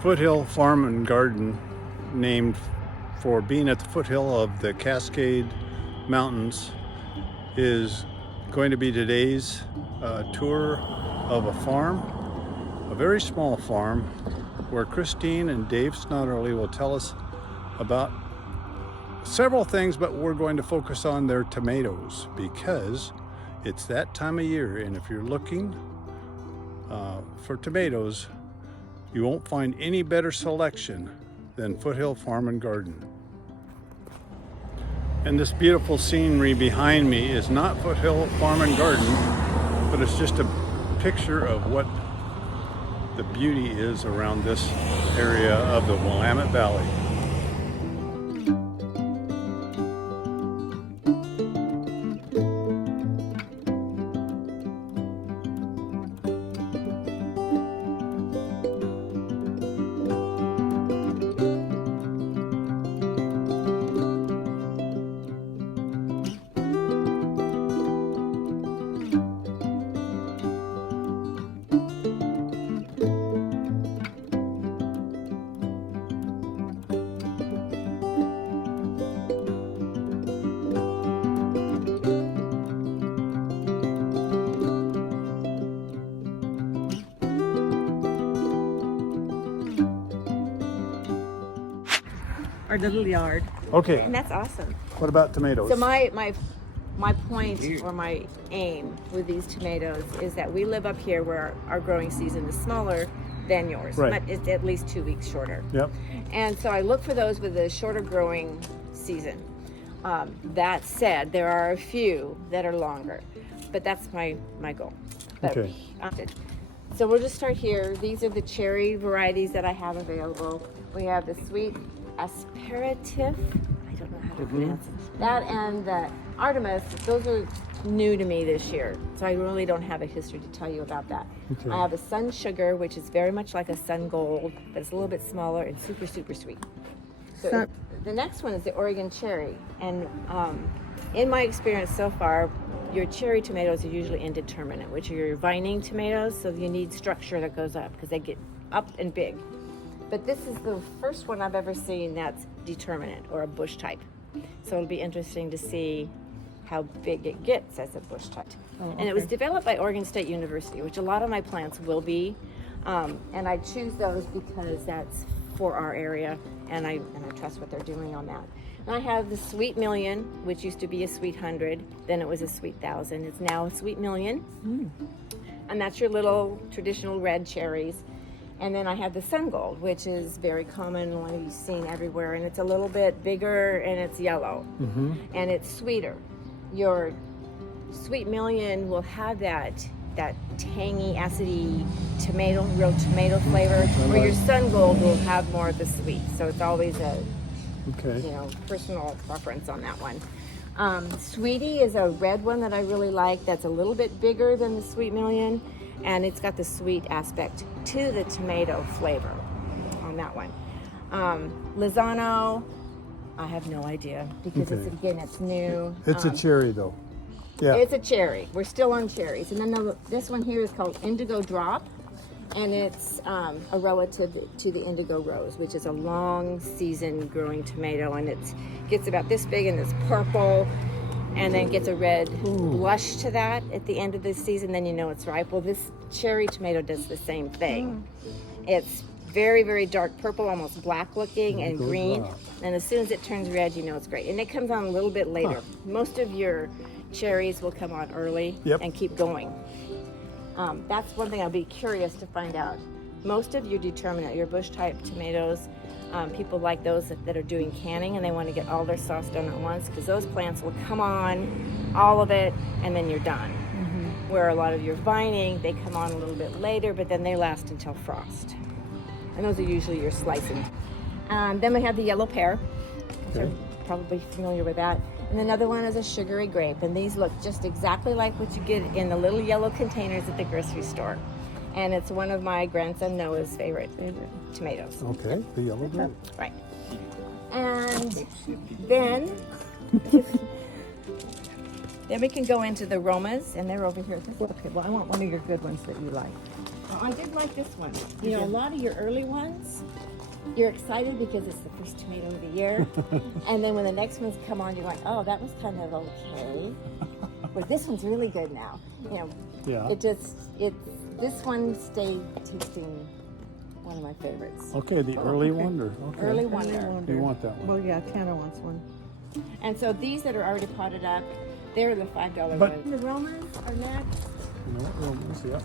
Foothill Farm and Garden, named for being at the foothill of the Cascade Mountains, is going to be today's tour of a farm, a very small farm, where Christine and Dave Snodderly will tell us about several things, but we're going to focus on their tomatoes because it's that time of year, and if you're looking for tomatoes, you won't find any better selection than Foothill Farm and Garden. And this beautiful scenery behind me is not Foothill Farm and Garden, but it's just a picture of what the beauty is around this area of the Willamette Valley. Our little yard. Okay, And that's awesome. what about tomatoes? So my point or my aim with these tomatoes is that we live up here where our growing season is smaller than yours. Right. It's at least 2 weeks shorter. Yep. And so I look for those with a shorter growing season. That said, there are a few that are longer, but that's my goal. But, Okay. so we'll just start here. These are the cherry varieties that I have available. We have the sweet asparatif. I don't know how to pronounce it. That and the Artemis. Those are new to me this year, so I really don't have a history to tell you about that. Okay. I have a Sun Sugar, which is very much like a Sun Gold, but it's a little bit smaller and super, super sweet. So the next one is the Oregon Cherry, and in my experience so far, your cherry tomatoes are usually indeterminate, which are your vining tomatoes, so you need structure that goes up because they get up and big. But this is the first one I've ever seen that's determinate or a bush type. So it'll be interesting to see how big it gets as a bush type. And it was developed by Oregon State University, which a lot of my plants will be. And I choose those because that's for our area, and I trust what they're doing on that. And I have the Sweet Million, which used to be a Sweet 100, then it was a Sweet 1000. It's now a Sweet Million. And that's your little traditional red cherries. And then I have the Sun Gold, which is very common, one you've seen everywhere, and it's a little bit bigger and it's yellow, and it's sweeter. Your Sweet Million will have that tangy, acidy real tomato flavor, where your Sun Gold will have more of the sweet. So it's always a personal preference on that one. Sweetie is a red one that I really like. That's a little bit bigger than the Sweet Million, and it's got the sweet aspect to the tomato flavor on that one. Lozano, I have no idea because it's new. It's a cherry though. Yeah. It's a cherry. We're still on cherries. And then this one here is called Indigo Drop, and it's a relative to the Indigo Rose, which is a long season growing tomato, and it gets about this big and it's purple, and then gets a red blush to that at the end of the season, then you know it's ripe. Well, this cherry tomato does the same thing. It's very, very dark purple, almost black looking, and green. And as soon as it turns red, you know it's great. And it comes on a little bit later. Most of your cherries will come on early and keep going. That's one thing I'll be curious to find out. Most of your determinate, your bush type tomatoes, people like those that are doing canning, and they want to get all their sauce done at once, because those plants will come on, all of it, and then you're done. Where a lot of your vining, they come on a little bit later, but then they last until frost. And those are usually your slicing. Then we have the yellow pear, which you're probably familiar with that. And another one is a sugary grape, and these look just exactly like what you get in the little yellow containers at the grocery store. And it's one of my grandson Noah's favorite tomatoes. Okay, the yellow grape. Right. And then Then we can go into the Romas, and they're over here. Okay, well, I want one of your good ones that you like. Oh, I did like this one. You know, a lot of your early ones, you're excited because it's the first tomato of the year. And then when the next ones come on, you're like, oh, that was kind of okay. But this one's really good now. You know, Yeah. this one stayed tasting one of my favorites. Okay, the early wonder. Okay. Early Wonder. You want that one? Well, yeah, Tana wants one. And so these that are already potted up, they're the $5 But- ones. The Romas are next. You know what? Romans, yeah.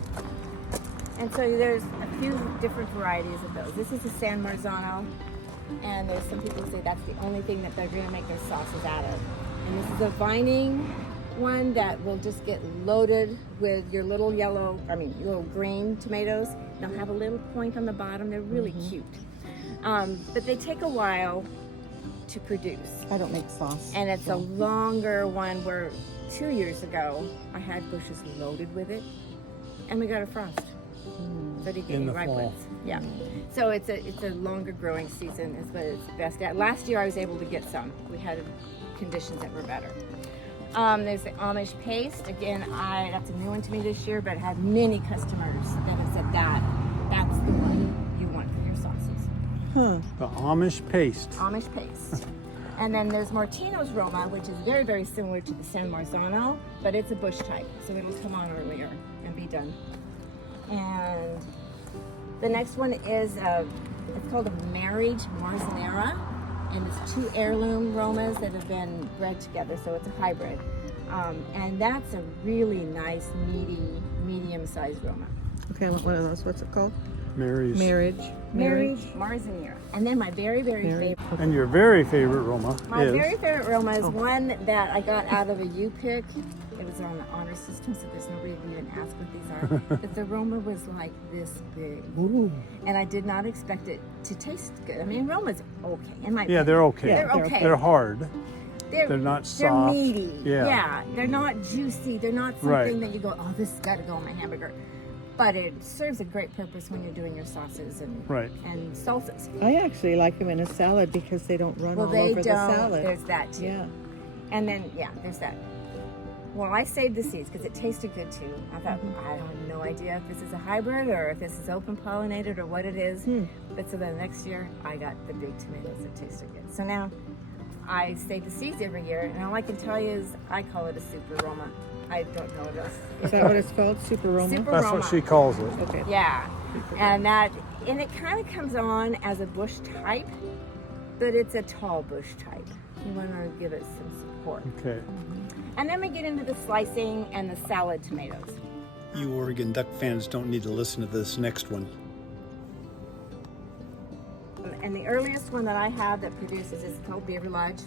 And so there's a few different varieties of those. This is a San Marzano, and there's some people who say that's the only thing that they're going to make their sauces out of. And this is a vining one that will just get loaded with your little little green tomatoes. They'll have a little point on the bottom. They're really cute. But they take a while to produce. I don't make sauce. And it's a longer one where 2 years ago I had bushes loaded with it, and we got a frost. So they In get the ripe fall. ones. Yeah. So it's a longer growing season is what it's best at. Last year I was able to get some. We had conditions that were better. There's the Amish paste. Again, that's a new one to me this year, but I had many customers that have said that's the one you want for your sauces. Huh. The Amish paste. Amish paste. And then there's Martino's Roma, which is very, very similar to the San Marzano, but it's a bush type, so it'll come on earlier and be done. And the next one is it's called a married Marzanera, and it's 2 heirloom Romas that have been bred together, so it's a hybrid. And that's a really nice, meaty, medium-sized Roma. Okay, I want one of those. What's it called? Mary's. Marriage. Married Marzanera. And then my very, very Married. favorite. And your very favorite Roma My is? very favorite Roma is one that I got out of a U-pick. It was on the honor system, so there's no reason to even ask what these are. But the Roma was like this big. Ooh. And I did not expect it to taste good. I mean, Roma's okay. In my Yeah, opinion. they're okay. They're okay. They're hard. They're not They're soft. meaty. Yeah. They're not juicy. They're not something Right. that you go, oh, this has got to go on my hamburger. But it serves a great purpose when you're doing your sauces and Right. and salsas. I actually like them in a salad because they don't run Well, all they over don't. the salad. There's that too. Yeah. And then, there's that. Well, I saved the seeds because it tasted good too. I thought, I have no idea if this is a hybrid or if this is open pollinated or what it is. But so then next year, I got the big tomatoes that tasted good. So now I save the seeds every year, and all I can tell you is I call it a super Roma. I don't know what else. Is that what it's called? Super Roma? Super That's Roma. what she calls it. Okay. Yeah, and it kind of comes on as a bush type, but it's a tall bush type. You want to give it some support. Okay. And then we get into the slicing and the salad tomatoes. You Oregon Duck fans don't need to listen to this next one. And the earliest one that I have that produces is called Beaver Lodge,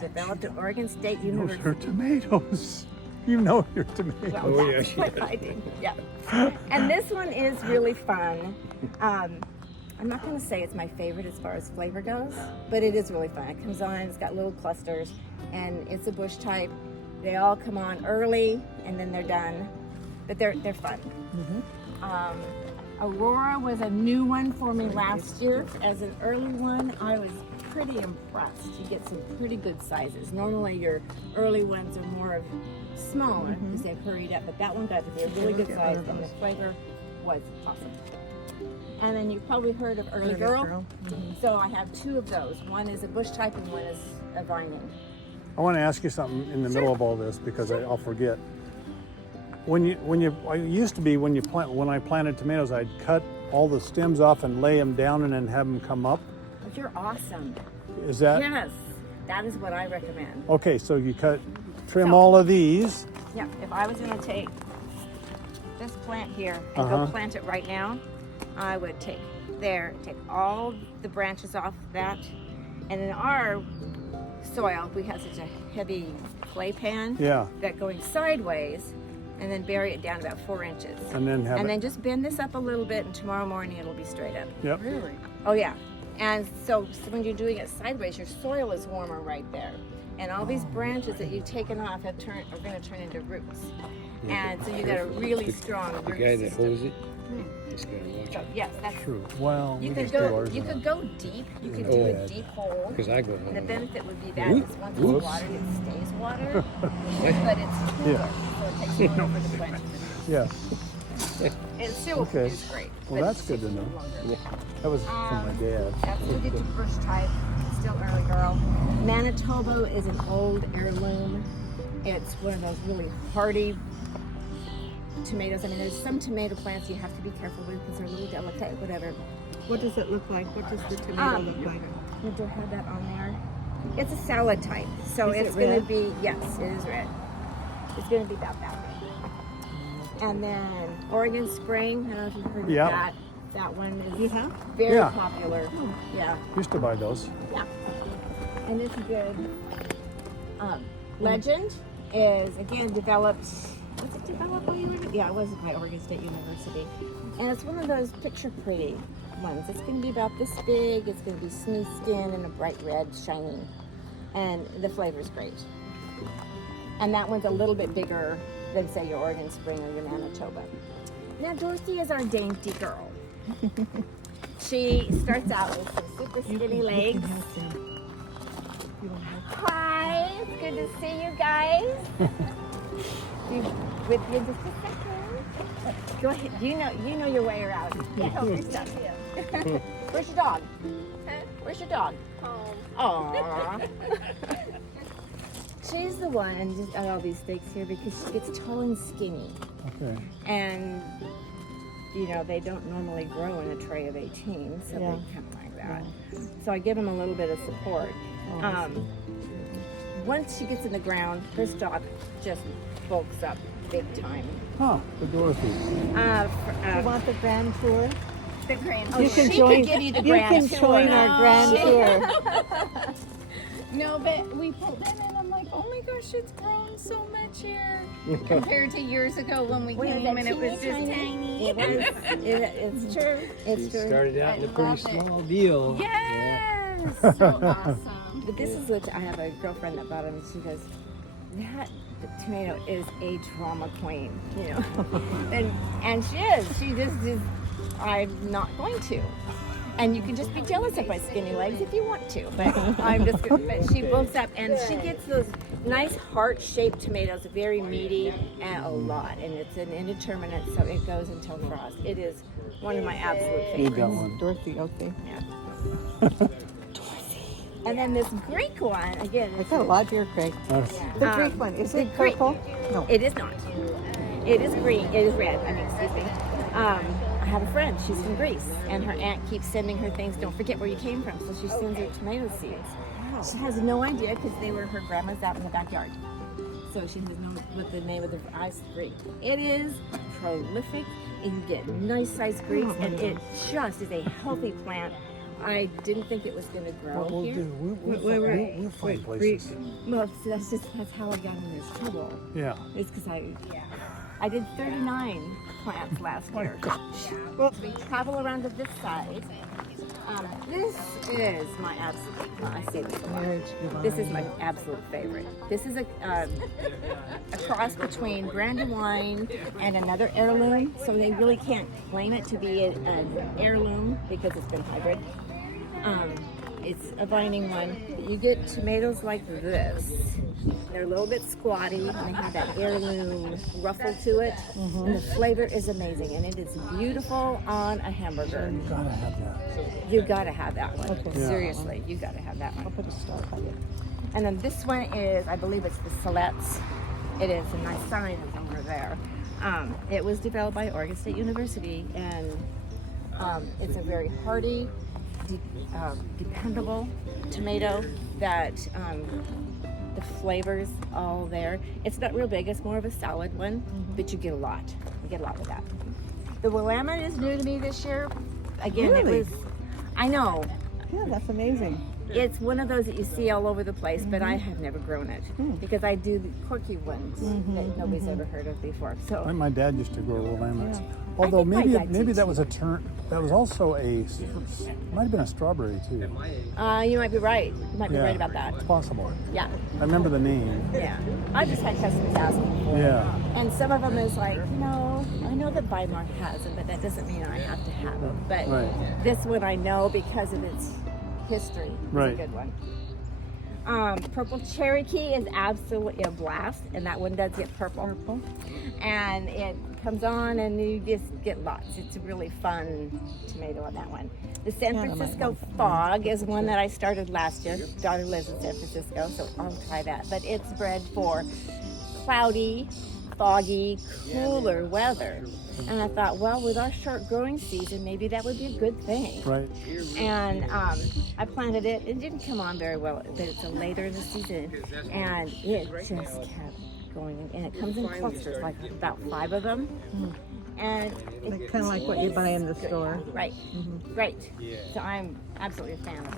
developed at Oregon State Those are University. tomatoes. You know your tomatoes. Well, that's what I do. Yeah. And this one is really fun. I'm not going to say it's my favorite as far as flavor goes, but it is really fun. It comes on, it's got little clusters, and it's a bush type. They all come on early, and then they're done, but they're fun. Aurora was a new one for me last year. As an early one, I was pretty impressed. You get some pretty good sizes. Normally your early ones are more of smaller because they've hurried up, but that one got to be a really good size, and the flavor was awesome. And then you've probably heard of Early Girl. So I have 2 of those. One is a bush type and one is a vining. I want to ask you something in the middle of all this because I'll forget. When I planted tomatoes, I'd cut all the stems off and lay them down and then have them come up. But you're awesome. Is that Yes, that is what I recommend. okay? So you trim all of these. Yeah, if I was going to take this plant here and go plant it right now, I would take all the branches off that. And in our soil, we have such a heavy clay pan Yeah. that going sideways and then bury it down about 4 inches. And then have And it. then just bend this up a little bit, and tomorrow morning it'll be straight up. Yep. Really? Oh yeah. And so when you're doing it sideways, your soil is warmer right there. And all these branches that you've taken off are going to turn into roots. And so you got a really strong root The guy that system. holds it, nice guy to watch. So yes, that's True. Well, you we could just do go. ours You in could a- go deep. You could Oh, do a yeah. deep hole. Because I go And the home. benefit would be that Whoop, is once whoops. it's watered, it stays watered, but it's cooler, Yeah. so it takes longer for the plant. Yeah. And still Okay. is great. Well, but that's it's good to just know. longer. That was from my dad. That's suited to bush type. Still early girl. Manitoba is an old heirloom. It's one of those really hardy tomatoes. I mean, there's some tomato plants you have to be careful with because they're a little delicate, whatever. What does it look like? What does the tomato look like? We do have that on there. It's a salad type, so Is it it's going to red? be, yes, it is red. It's going to be about that red. And then Oregon Spring, I don't know if you've heard of Yeah. that. That one is You have? very Yeah. popular. Yeah, Used to buy those. yeah. And it's good. Legend is, again, developed, was it developed while you were, yeah, it was by Oregon State University. And it's one of those picture pretty ones. It's going to be about this big. It's going to be smooth skin and a bright red, shiny. And the flavor's great. And that one's a little bit bigger than, say, your Oregon Spring or your Manitoba. Now, Dorothy is our dainty girl. She starts out with some super skinny legs. Hi, it's good to see you guys. Be with you just a second. Go ahead. You know your way around. Get help yourself. Where's your dog? Where's your dog? Aww. She's the one, and just got all these stakes here because she gets tall and skinny, Okay. and you know they don't normally grow in a tray of 18, so Yeah. they come like that. So I give them a little bit of support. Once she gets in the ground, her stalk just bulks up big time. Huh. The Dorothy. You want the grand tour? The grand You tour. can She join. could give you the You grand can tour. join our grand tour. No, but we pulled in and I'm like, oh my gosh, it's grown so much here compared to years ago when we Well, came that and it was teeny just tiny. It is. It's true. It's It true. started out in a pretty love it. small deal. Yes, so awesome. But this is what I have a girlfriend that bought them, and she goes, "That tomato is a drama queen," you know, and she is. She just is. I'm not going to. And you can just be jealous of my skinny legs if you want to, but I'm just. But she bulks up, and she gets those nice heart-shaped tomatoes, very meaty, and a lot. And it's an indeterminate, so it goes until frost. It is one of my absolute You favorites. got one. Dorothy, okay. Yeah. And then this Greek one, again, I it's got a lot here, Craig. That's- The Greek one, is the it Greek- purple? No. It is not. It is green. It is red. I mean, excuse me. I have a friend. She's from Greece, and her aunt keeps sending her things. Don't forget where you came from. So she sends her tomato seeds. She has no idea because they were her grandma's out in the backyard. So she has no what the name of the ice Greek. It is prolific. You can get nice sized Greeks, and it just is a healthy plant. I didn't think it was going to grow What we'll here. do, we'll Wait, find Greek. places. Well, so that's how I got in this trouble. Yeah. It's because I did 39 plants last year. Well, We travel around to this side. This is my absolute. I say this a lot. This is my absolute favorite. This is a cross between Brandywine and another heirloom, so they really can't claim it to be an heirloom because it's been hybrid. It's a vining one. You get tomatoes like this. They're a little bit squatty, and they have that heirloom ruffle to it. And the flavor is amazing, and it is beautiful on a hamburger. You gotta have that. You gotta have that one. Okay. Yeah. Seriously, you gotta have that one. I'll put a star by it. And then this one is, I believe it's the Silettes. It is, and my sign is over there. It was developed by Oregon State University, and it's a very hardy, dependable tomato that the flavors all there. It's not real big. It's more of a salad one, but you get a lot. You get a lot with that. The Willamette is new to me this year. Again, Really? it was. I know. Yeah, that's amazing. It's one of those that you see all over the place, but I have never grown it because I do the quirky ones that nobody's ever heard of before. So My dad used to grow Willamettes. I Although think my maybe dad maybe did that was a turn. That was also might have been a strawberry too. you might be right. You might be right about that. It's possible. Yeah, I remember the name. yeah. I just had customers asking for it. Yeah. And some of them is like, I know that Weimar has them, but that doesn't mean I have to have them. But Right. this one I know because of its history. It's Right. a good one. Purple Cherokee is absolutely a blast, and that one does get purple. And it comes on, and you just get lots. It's a really fun tomato on that one. The San Yeah, I might Francisco want that. Fog is one that I started last year. Daughter lives in San Francisco, so I'll try that. But it's bred for cloudy, foggy, cooler weather. And I thought, well, with our short growing season, maybe that would be a good thing. Right. And I planted it. It didn't come on very well, but it's a later in the season, and it just kept going. And it comes in clusters, like about 5 of them. And Like, kind of like what you buy in the store. Right, right. So I'm absolutely a fan of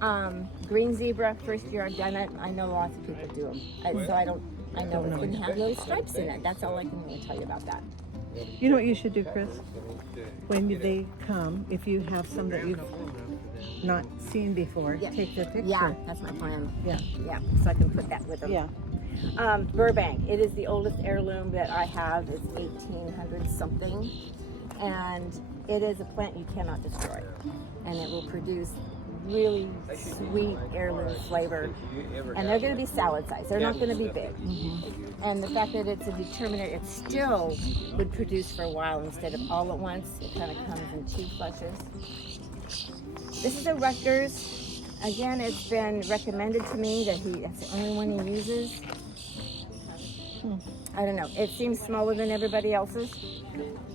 that. Green zebra, first year I've done it. I know lots of people do them. I know it didn't have little stripes in it. That's all I can really tell you about that. You know what you should do, Chris? When they come, if you have some that you've not seen before, Yeah. take their picture. Yeah, that's my plan. Yeah. Yeah, so I can put that with them. Yeah. Burbank. It is the oldest heirloom that I have. It's 1800 something, and it is a plant you cannot destroy, and it will produce really sweet heirloom flavor. And they're going to be salad size. They're not going to be big. And the fact that it's a determiner, it still would produce for a while instead of all at once. It kind of comes in 2 flushes. This is a Rutgers. Again, it's been recommended to me that that's the only one he uses. I don't know. It seems smaller than everybody else's.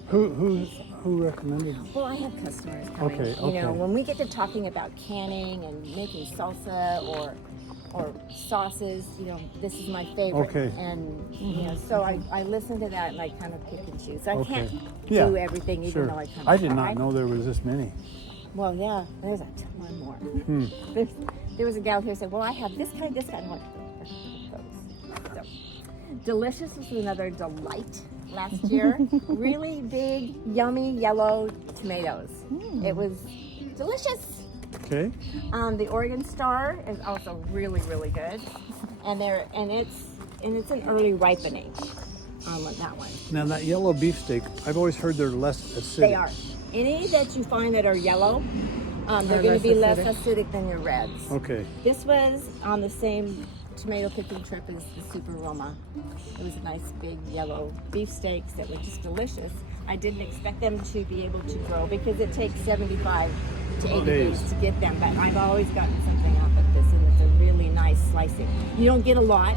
Who recommended? Well, I have customers coming. Okay, You know, okay. when we get to talking about canning and making salsa or sauces, you know, this is my favorite. Okay. And you know, so I listen to that and I kind of pick and choose. So I Okay. can't Yeah, do everything, even Sure. though I kind of I did try. not know there was this many. Well, yeah, there's a ton more. There was a gal here who said, "Well, I have this kind." I'm like, "Those." So, Delicious was another delight last year. Really big, yummy yellow tomatoes. It was delicious. Okay. The Oregon Star is also really, really good, and it's an early ripening on that one. Now that yellow beefsteak, I've always heard they're less acidic. They are. Any that you find that are yellow, they're going to be less acidic than your reds. Okay. This was on the same tomato picking trip as the Super Roma. It was nice big yellow beefsteaks that were just delicious. I didn't expect them to be able to grow because it takes 75 to 80 days to get them, but I've always gotten something out of this, and it's a really nice slicing. You don't get a lot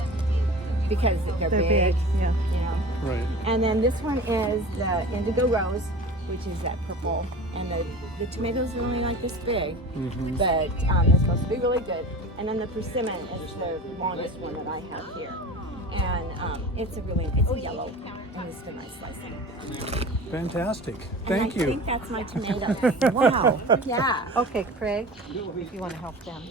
because they're big. Yeah. You know. Right. And then this one is the Indigo Rose, which is that purple. And the tomatoes are only like this big, but they're supposed to be really good. And then the persimmon is the longest one that I have here. And it's a yellow, and it's a nice slicing. Fantastic. And Thank I you. think that's my tomatoes. Wow. Yeah. Okay, Craig, if you want to help them.